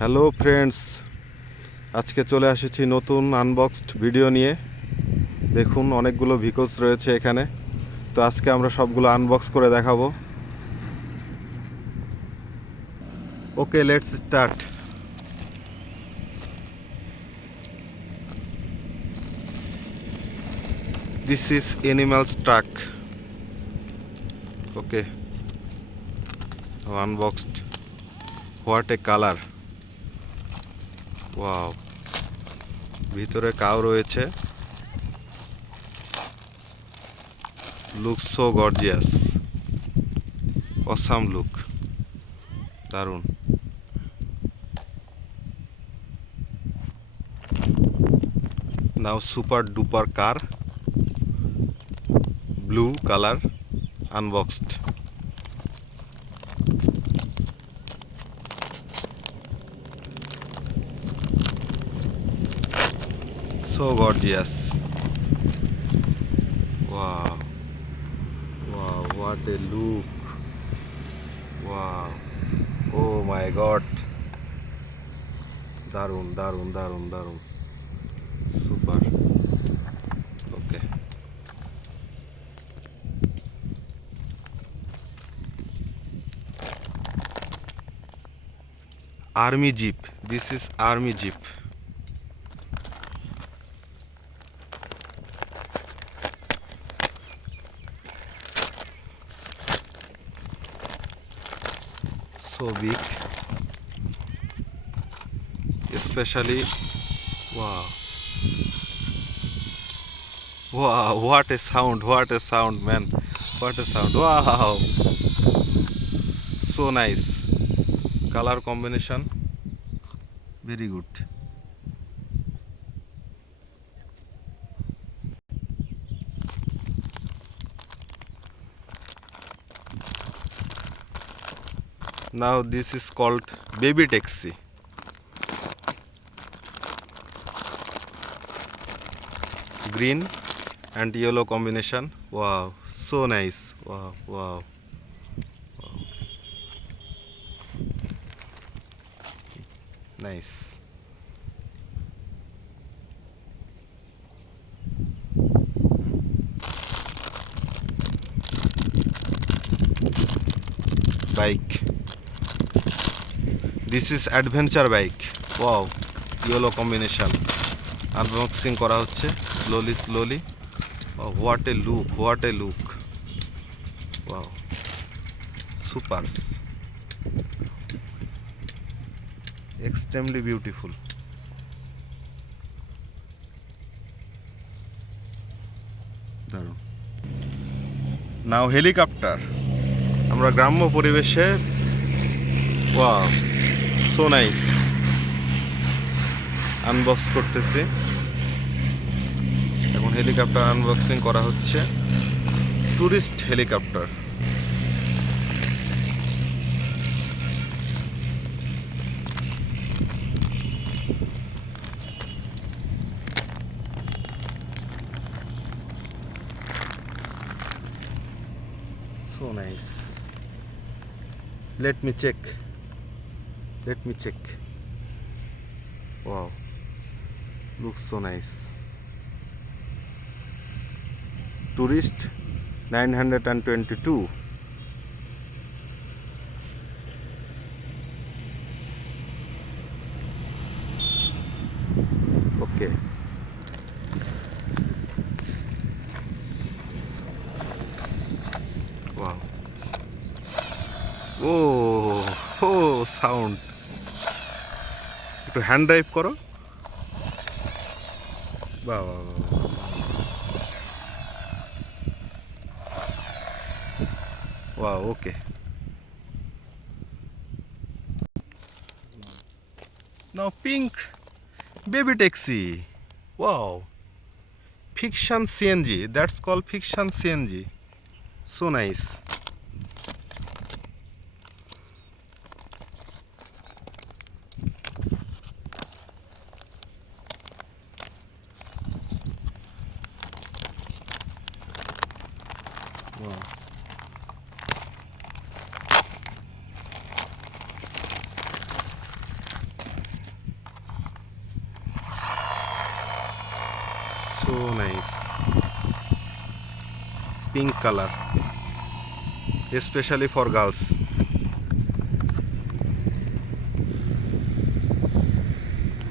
Hello friends, আজকে চলে এসেছি নতুন আনবক্সড ভিডিও নিয়ে। দেখুন অনেকগুলো ভিকলস রয়েছে এখানে। তো আজকে আমরা সবগুলো আনবক্স করে দেখাবো। Okay, let's start. This is animals truck. Okay, unboxed. What a colour! Wow, ভিতরে কাউ রয়েছে। Looks so gorgeous, awesome look, দারুণ। Now super duper car, blue colour, unboxed. So gorgeous. Wow. Wow, what a look. Wow. Oh my god. দারুণ দারুণ দারুণ দারুণ, super. Okay, army jeep. This is army jeep. So big, especially. Wow. Wow, what a sound, what a sound, man. What a sound. Wow. So nice. Color combination very good. Now this is called baby taxi. Green and yellow combination. Wow, so nice. Wow, wow, wow. Nice. Bike. This is adventure bike. Wow, yellow combination. Unboxing করা হচ্ছে slowly. Oh, what a look, what a look. Wow, supers, extremely beautiful. দারুণ। নাও helicopter. আমরা গ্রাম্য পরিবেশে। Wow, so nice. Unbox করতেছি এখন। Helicopter unboxing করা হচ্ছে। Tourist helicopter. So nice. Let me check. Wow, looks so nice. Tourist 922. Okay. Wow. Oh, sound. একটু hand drive করো। বাহ বাহ বাহ। Wow, okay. Now pink baby taxi. Wow. Fiction CNG. That's called fiction CNG. So nice. Wow. So nice. Pink color, especially for girls.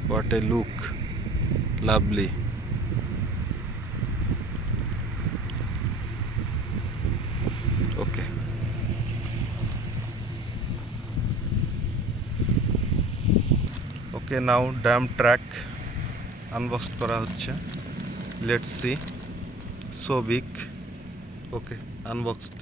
What a look. Lovely. Okay. Okay, now drum track unboxed করা হচ্ছে. Let's see. So big. Okay, unboxed.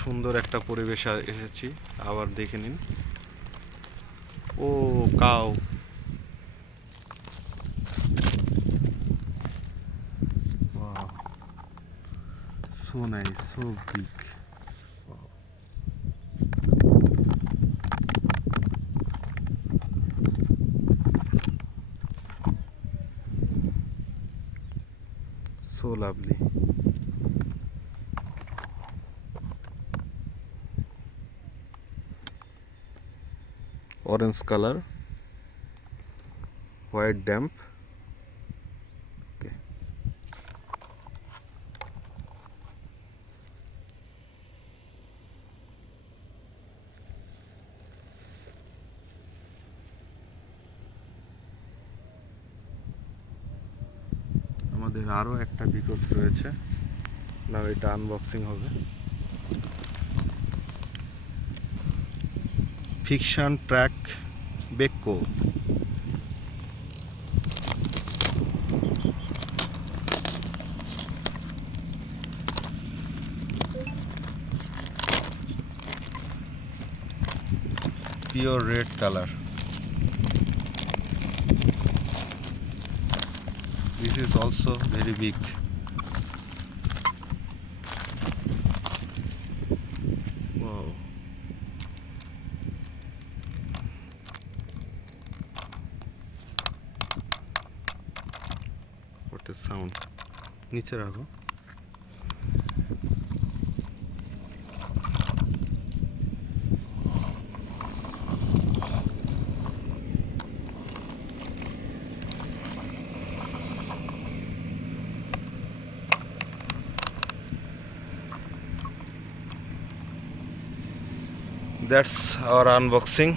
সুন্দর একটা পরিবেশে এসেছি, আবার দেখে নিন। ও cow, so nice, so big. So lovely. Orange color, white damp. Okay. আমাদের আরও একটা বিকজ রয়েছে, না এটা আনবক্সিং হবে। Fiction track Beko. Pure red color. This is also very big. Wow. What a sound. নিচে রাখো। That's our unboxing.